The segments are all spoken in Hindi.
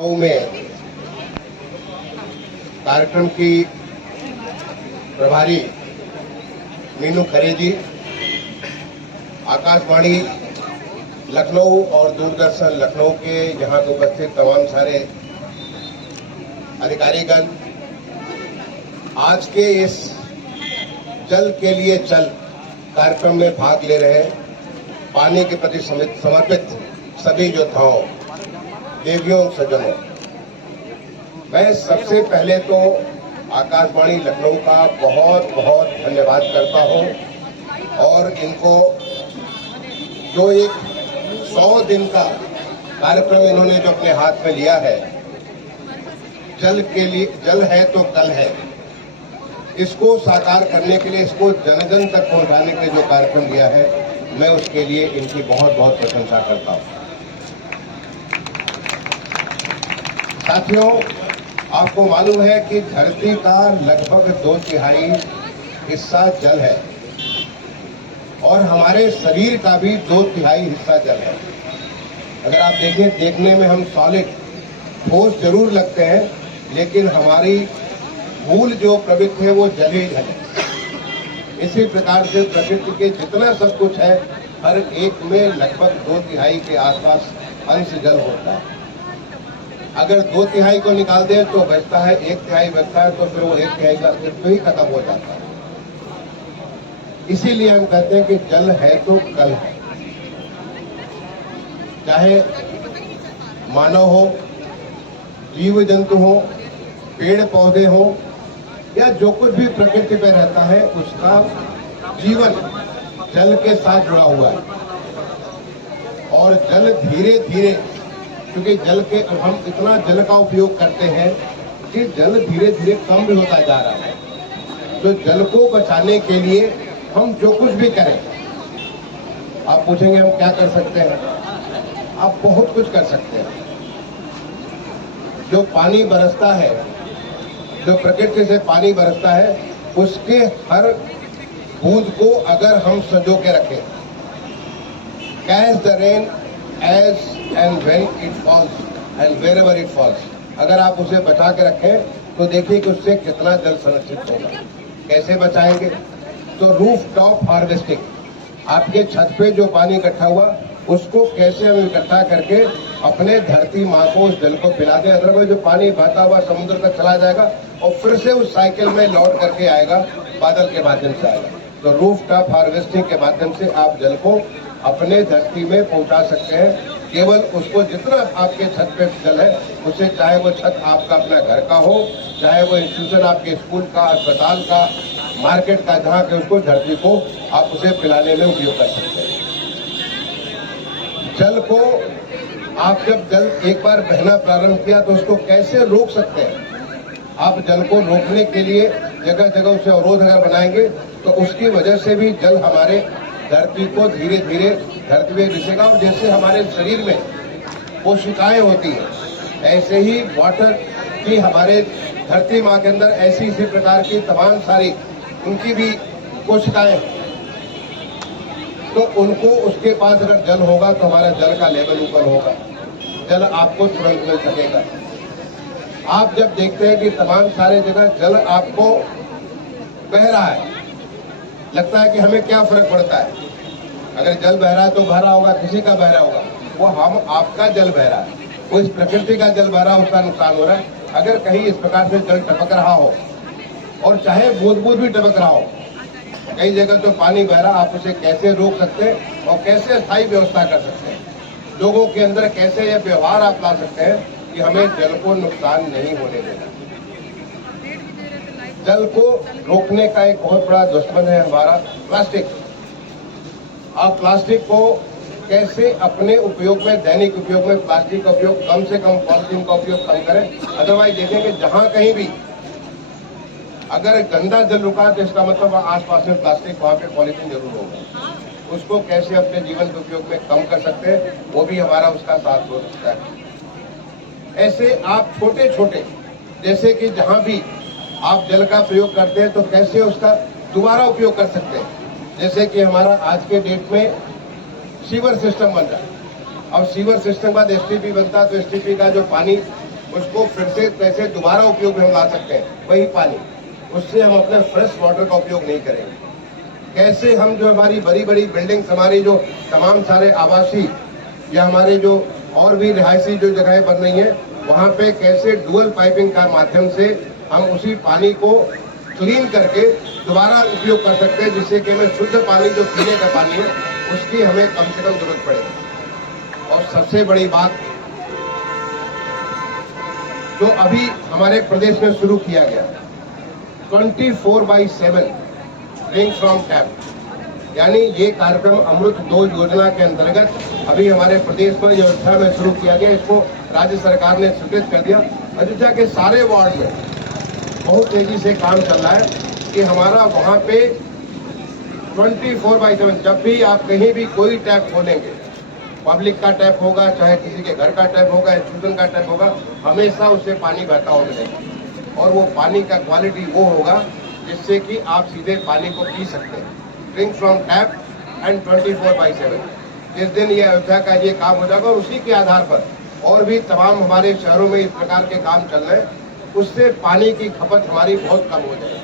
में कार्यक्रम की प्रभारी मीनू खरे जी, आकाशवाणी लखनऊ और दूरदर्शन लखनऊ के यहाँ पे उपस्थित तमाम सारे अधिकारीगण, आज के इस जल के लिए चल कार्यक्रम में भाग ले रहे पानी के प्रति समर्पित सभी योद्धाओं, देवियों, सज्जनों, मैं सबसे पहले तो आकाशवाणी लखनऊ का बहुत बहुत धन्यवाद करता हूं और इनको जो एक 100 दिन का कार्यक्रम इन्होंने जो अपने हाथ में लिया है, जल के लिए, जल है तो कल है, इसको साकार करने के लिए, इसको जन जन तक पहुंचाने के लिए जो कार्यक्रम लिया है, मैं उसके लिए इनकी बहुत बहुत प्रशंसा करता हूं। साथियों, आपको मालूम है कि धरती का लगभग 2/3 हिस्सा जल है और हमारे शरीर का भी 2/3 हिस्सा जल है। अगर आप देखें, देखने में हम सॉलिड ठोस जरूर लगते हैं, लेकिन हमारी मूल जो प्रवृत्ति है वो जल ही है। इसी प्रकार से प्रकृति के जितना सब कुछ है, हर एक में लगभग 2/3 के आसपास अंश जल होता है। अगर 2/3 को निकाल दें तो बचता है 1/3 बचता है, तो फिर वो 1/3 का अस्तित्व ही खत्म हो जाता है। इसीलिए हम कहते हैं कि जल है तो कल है। चाहे मानव हो, जीव जंतु हो, पेड़ पौधे हो, या जो कुछ भी प्रकृति पे रहता है, उसका जीवन जल के साथ जुड़ा हुआ है। और जल धीरे धीरे, क्योंकि जल के हम इतना जल का उपयोग करते हैं कि जल धीरे धीरे कम भी होता जा रहा है। तो जल को बचाने के लिए हम जो कुछ भी करें, आप पूछेंगे हम क्या कर सकते हैं? आप बहुत कुछ कर सकते हैं। जो पानी बरसता है, जो प्रकृति से पानी बरसता है, उसके हर बूंद को अगर हम संजो के रखें, catch the rain as and when it falls and wherever it falls, अगर आप उसे बचा के रखें तो देखिए कि उससे कितना जल संरक्षित होगा। कैसे बचाएंगे? तो रूफ टॉप हार्वेस्टिंग, आपके छत पे जो पानी इकट्ठा हुआ उसको कैसे हम इकट्ठा करके अपने धरती माँ को उस जल को पिला दें। अदरवाइज जो पानी बहता हुआ समुद्र तक चला जाएगा और फिर से उस साइकिल में लौट करके आएगा, बादल के माध्यम से आएगा। तो रूफ टॉप हार्वेस्टिंग के माध्यम से आप जल को अपने धरती में पहुंचा सकते हैं। केवल उसको जितना आपके छत पे जल है, उसे चाहे वो छत आपका अपना घर का हो, चाहे वो इंस्टीट्यूशन आपके स्कूल का, अस्पताल का, मार्केट का, जहाँ के उसको धरती को आप उसे पिलाने में उपयोग कर सकते हैं। जल को आप जब जल एक बार बहना प्रारंभ किया तो उसको कैसे रोक सकते हैं? आप जल को रोकने के लिए जगह जगह उसे अवरोध अगर बनाएंगे तो उसकी वजह से भी जल हमारे धरती को धीरे धीरे धरती में घिसेगा। और जैसे हमारे शरीर में कोशिकाएं होती हैं, ऐसे ही वाटर की हमारे धरती माँ के अंदर ऐसी इसी प्रकार की तमाम सारी उनकी भी कोशिकाएं हैं। तो उनको, उसके पास अगर जल होगा तो हमारा जल का लेवल ऊपर होगा, जल आपको तुरंत मिल सकेगा। आप जब देखते हैं कि तमाम सारे जगह जल आपको बह रहा है, लगता है कि हमें क्या फर्क पड़ता है? अगर जल बह रहा है तो बह रहा होगा, किसी का बह रहा होगा, वो हम आपका जल बह रहा है, वो इस प्रकृति का जल बह रहा है, उसका नुकसान हो रहा है। अगर कहीं इस प्रकार से जल टपक रहा हो, और चाहे बूंद बूंद भी टपक रहा हो, कई जगह तो पानी बह रहा, आप उसे कैसे रोक सकते हैं और कैसे स्थायी व्यवस्था कर सकते हैं? लोगों के अंदर कैसे यह व्यवहार आप ला सकते हैं कि हमें जल को नुकसान नहीं होने देना। जल को रोकने का एक बहुत बड़ा दुश्मन है हमारा प्लास्टिक। आप प्लास्टिक को कैसे अपने उपयोग में, दैनिक उपयोग में प्लास्टिक का उपयोग कम से कम, पॉलिथीन का उपयोग कम करें। अदरवाइज देखेंगे जहां कहीं भी अगर गंदा जल रुका तो इसका मतलब आसपास में प्लास्टिक, वहां पे पॉलिथीन जरूर होगा। उसको कैसे अपने जीवन के उपयोग में कम कर सकते हैं, वो भी हमारा उसका साथ हो सकता है। ऐसे आप छोटे छोटे, जैसे कि जहां भी आप जल का प्रयोग करते हैं तो कैसे उसका दोबारा उपयोग कर सकते हैं। जैसे कि हमारा आज के डेट में सीवर सिस्टम बन रहा है, अब सीवर सिस्टम के बाद एसटीपी बनता है, तो एसटीपी का जो पानी उसको फिर से कैसे दोबारा उपयोग में हम ला सकते हैं, वही पानी, उससे हम अपने फ्रेश वाटर का उपयोग नहीं करेंगे। कैसे हम जो हमारी बड़ी बड़ी बिल्डिंग्स, हमारी जो तमाम सारे आवासीय या हमारे जो और भी रिहायशी जो जगहें बन रही हैं, वहाँ पे कैसे डुअल पाइपिंग का माध्यम से हम उसी पानी को क्लीन करके दोबारा उपयोग कर सकते हैं, जिससे कि हमें शुद्ध पानी जो पीने का पानी है उसकी हमें कम से कम जरूरत पड़ेगी। और सबसे बड़ी बात जो अभी हमारे प्रदेश में शुरू किया गया 24/7 ड्रिंक फ्रॉम टैप, यानी ये कार्यक्रम अमृत 2 योजना के अंतर्गत अभी हमारे प्रदेश में अयोध्या में शुरू किया गया। इसको राज्य सरकार ने स्वीकृत कर दिया। अयोध्या के सारे वार्ड में बहुत तेजी से काम चल रहा है कि हमारा वहाँ पे 24/7 जब भी आप कहीं भी कोई टैप खोलेंगे, पब्लिक का टैप होगा, चाहे किसी के घर का टैप होगा, इंस्टीट्यूशन का टैप होगा, हमेशा उससे पानी बहता हुआ मिलेगा। और वो पानी का क्वालिटी वो होगा जिससे कि आप सीधे पानी को पी सकते हैं। ड्रिंक फ्रॉम टैप एंड 24/7 जिस दिन ये अयोध्या का ये काम हो जाएगा, और उसी के आधार पर और भी तमाम हमारे शहरों में इस प्रकार के काम चल रहे हैं, उससे पानी की खपत हमारी बहुत कम हो जाएगी।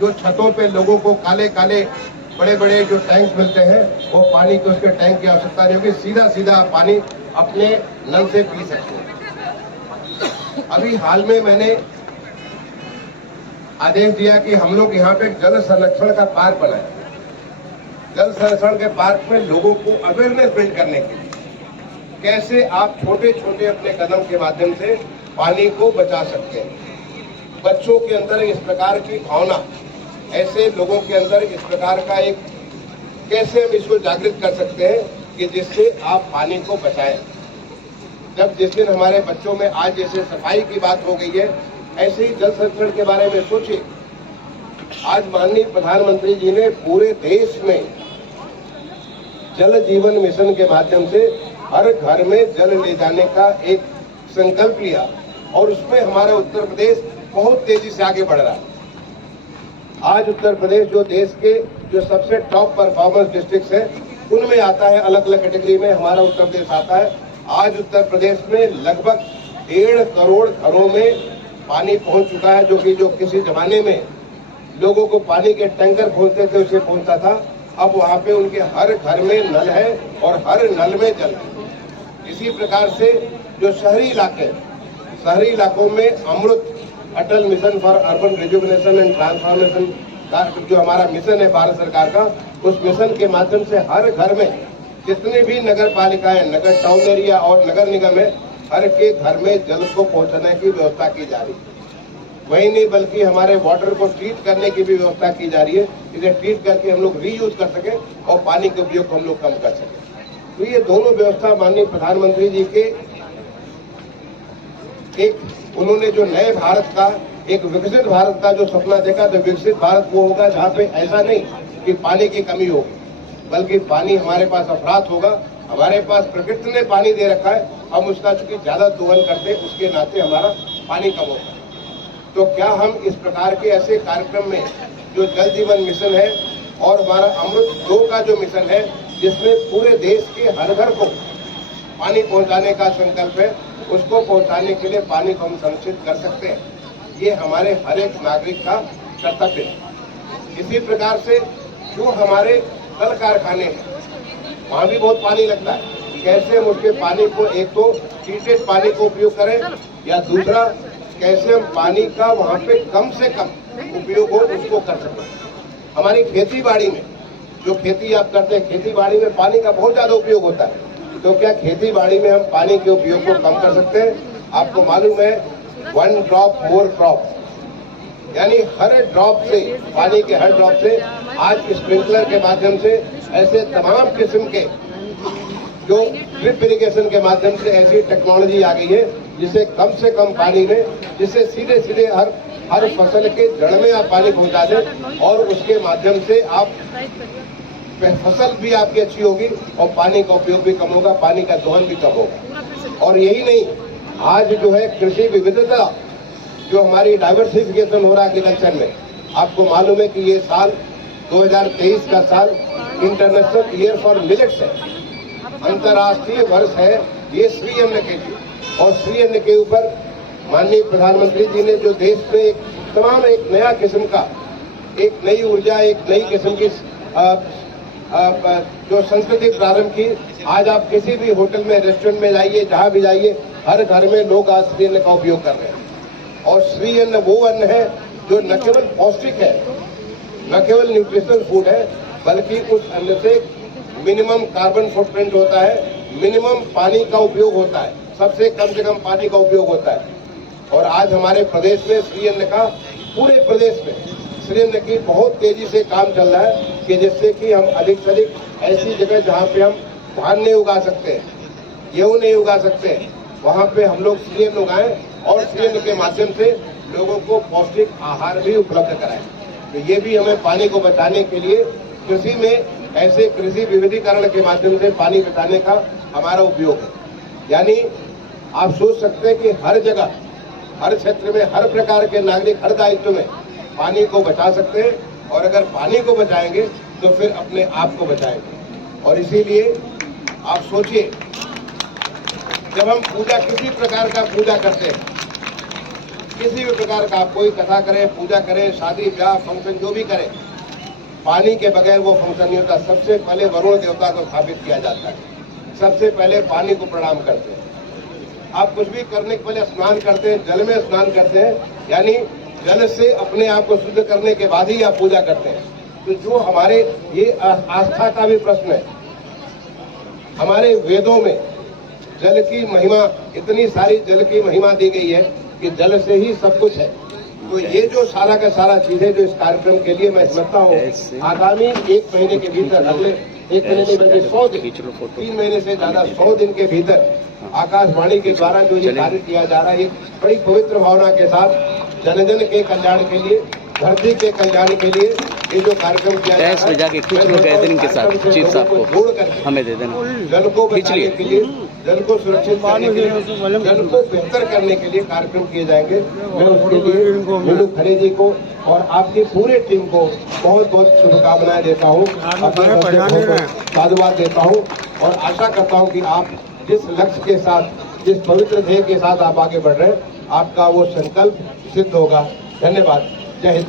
जो छतों पे लोगों को काले काले बड़े बड़े जो टैंक मिलते हैं, वो पानी के उसके टैंक की आवश्यकता नहीं होगी, सीधा सीधा पानी अपने नल से पी सकते हैं। अभी हाल में मैंने आदेश दिया कि हम लोग यहाँ पे जल संरक्षण का पार्क बनाए। जल संरक्षण के पार्क में लोगों को अवेयरनेस बिल्ड करने के लिए कैसे आप छोटे छोटे अपने कदम के माध्यम से पानी को बचा सकते हैं। बच्चों के अंदर इस प्रकार की भावना, ऐसे लोगों के अंदर इस प्रकार का एक कैसे हम इसको जागृत कर सकते हैं कि जिससे आप पानी को बचाएं। जब जिस दिन हमारे बच्चों में आज जैसे सफाई की बात हो गई है, ऐसे ही जल संरक्षण के बारे में सोचिए। आज माननीय प्रधानमंत्री जी ने पूरे देश में जल जीवन मिशन के माध्यम से हर घर में जल ले जाने का एक संकल्प लिया, और उसमें हमारा उत्तर प्रदेश बहुत तेजी से आगे बढ़ रहा है। आज उत्तर प्रदेश जो देश के जो सबसे टॉप परफॉर्मेंस डिस्ट्रिक्ट है, उनमें आता है, अलग अलग कैटेगरी में हमारा उत्तर प्रदेश आता है। आज उत्तर प्रदेश में लगभग 1.5 करोड़ घरों में पानी पहुंच चुका है, जो किसी जमाने में लोगों को पानी के टैंकर खोलते थे उसे पहुंचता था। अब वहाँ पे उनके हर घर में नल है और हर नल में जल है। इसी प्रकार से जो शहरी इलाकों में Amrut Atal mission for urban rejuvenation and transformation का जो हमारा मिशन है भारत सरकार का, उस मिशन के माध्यम से हर घर में जितने भी नगर पालिकाएं, नगर टाउन एरिया और नगर निगम है, हर के घर में जल को पहुंचाने की व्यवस्था की जा रही है। वही नहीं बल्कि हमारे वाटर को ट्रीट करने की भी व्यवस्था की जा रही है, इसे ट्रीट करके हम लोग रीयूज कर सके और पानी के उपयोग को हम लोग कम कर सके। तो ये दोनों व्यवस्था माननीय प्रधानमंत्री जी के एक उन्होंने जो नए भारत का, एक विकसित भारत का जो सपना देखा, तो विकसित भारत वो होगा जहाँ पे ऐसा नहीं कि पानी की कमी होगी, बल्कि पानी हमारे पास अफरात होगा। हमारे पास प्रकृति ने पानी दे रखा है, हम उसका चूंकि ज्यादा दोहन करते हैं, उसके नाते हमारा पानी कम होगा। तो क्या हम इस प्रकार के ऐसे कार्यक्रम में जो जल जीवन मिशन है और हमारा अमृत 2 का जो मिशन है, जिसमें पूरे देश के हर घर को पानी पहुंचाने का संकल्प है, उसको पहुंचाने के लिए पानी को हम संरक्षित कर सकते हैं। ये हमारे हर एक नागरिक का कर्तव्य है। इसी प्रकार से जो हमारे कल कारखाने हैं, वहाँ भी बहुत पानी लगता है। कैसे हम उसके पानी को, एक तो ट्रीटेड पानी को उपयोग करें, या दूसरा कैसे हम पानी का वहाँ पे कम से कम उपयोग हो, उसको कर सकते। हमारी खेती बाड़ी में जो खेती आप करते हैं, खेती बाड़ी में पानी का बहुत ज्यादा उपयोग होता है। तो क्या खेती बाड़ी में हम पानी के उपयोग को कम कर सकते हैं? आपको मालूम है 1 ड्रॉप मोर क्रॉप, यानी हर ड्रॉप से, पानी के हर ड्रॉप से आज स्प्रिंकलर के माध्यम से ऐसे तमाम किस्म के जो ड्रिप इरिगेशन के माध्यम से ऐसी टेक्नोलॉजी आ गई है, जिसे कम से कम पानी में, जिससे सीधे सीधे हर फसल के जड़ में आप पानी पहुंचा दें, और उसके माध्यम से आप फसल भी आपकी अच्छी होगी और पानी का उपयोग भी कम होगा, पानी का दोहन भी कम होगा। और यही नहीं, आज जो है कृषि विविधता, जो हमारी डाइवर्सिफिकेशन हो रहा है एग्रीकल्चर में, आपको मालूम है कि ये साल 2023 का साल इंटरनेशनल ईयर फॉर मिलेट्स है, अंतर्राष्ट्रीय वर्ष है ये श्री अन्न के लिए। और श्री अन्न के ऊपर माननीय प्रधानमंत्री जी ने जो देश में तमाम एक नया किस्म का, एक नई ऊर्जा, एक नई किस्म की जो संस्कृति प्रारंभ की। आज आप किसी भी होटल में, रेस्टोरेंट में जाइए, जहां भी जाइए, हर घर में लोग आज श्री अन्न का उपयोग कर रहे हैं। और श्री अन्न वो अन्न है जो न केवल पौष्टिक है, न केवल न्यूट्रिशनल फूड है, बल्कि उस अन्न से मिनिमम कार्बन फुटप्रिंट होता है, मिनिमम पानी का उपयोग होता है, सबसे कम से कम पानी का उपयोग होता है। और आज हमारे प्रदेश में श्री अन्न का, पूरे प्रदेश में श्री अन्न की बहुत तेजी से काम चल रहा है कि जिससे कि हम अधिक से अधिक ऐसी जगह जहां पे हम धान नहीं उगा सकते, गेहूं नहीं उगा सकते, वहां पे हम लोग श्री अन्न उगाएं और श्री अन्न के माध्यम से लोगों को पौष्टिक आहार भी उपलब्ध कराएं। तो ये भी हमें पानी को बचाने के लिए कृषि में ऐसे कृषि विविधीकरण के माध्यम से पानी बचाने का हमारा उपयोग है। यानी आप सोच सकते हैं कि हर जगह, हर क्षेत्र में, हर प्रकार के नागरिक हर दायित्व में पानी को बचा सकते हैं। और अगर पानी को बचाएंगे तो फिर अपने आप को बचाएंगे। और इसीलिए आप सोचिए, जब हम पूजा, किसी प्रकार का पूजा करते हैं, किसी भी प्रकार का, आप कोई कथा करें, पूजा करें, शादी ब्याह फंक्शन जो भी करें, पानी के बगैर वो फंक्शन नहीं होता। सबसे पहले वरुण देवता को स्थापित किया जाता है, सबसे पहले पानी को प्रणाम करते हैं। आप कुछ भी करने के पहले स्नान करते हैं, जल में स्नान करते हैं, यानी जल से अपने आप को शुद्ध करने के बाद ही आप पूजा करते हैं। तो जो हमारे, ये आस्था का भी प्रश्न है। हमारे वेदों में जल की महिमा, इतनी सारी जल की महिमा दी गई है कि जल से ही सब कुछ है। तो ये जो सारा का सारा चीजें जो इस कार्यक्रम के लिए मैं समझता हूँ, आगामी 1 महीने के भीतर, अगले 1 महीने नहीं बल्कि 100 दिन, 3 महीने से ज्यादा, 100 दिन के भीतर आकाशवाणी के द्वारा जो ये कार्य किया जा रहा है, एक बड़ी पवित्र भावना के साथ जन जन के कल्याण के लिए, धरती के कल्याण के लिए ये जो कार्यक्रम किया जा रहा है, जाके खींच लो गैदरिंग के साथ, चीफ साहब को जोड़ कर हमें दे देना। जल को बचाने के लिए, जल को सुरक्षित करने के लिए, जल को बेहतर करने के लिए कार्यक्रम किए जाएंगे। मैं उसके लिए मीनू खरे जी को और आपकी पूरी टीम को बहुत बहुत शुभकामनाएं देता हूँ, साधुवाद देता हूँ और आशा करता हूँ कि आप जिस लक्ष्य के साथ, जिस पवित्र ध्येय के साथ आप आगे बढ़ रहे हैं, आपका वो संकल्प सिद्ध होगा। धन्यवाद। जय हिंद।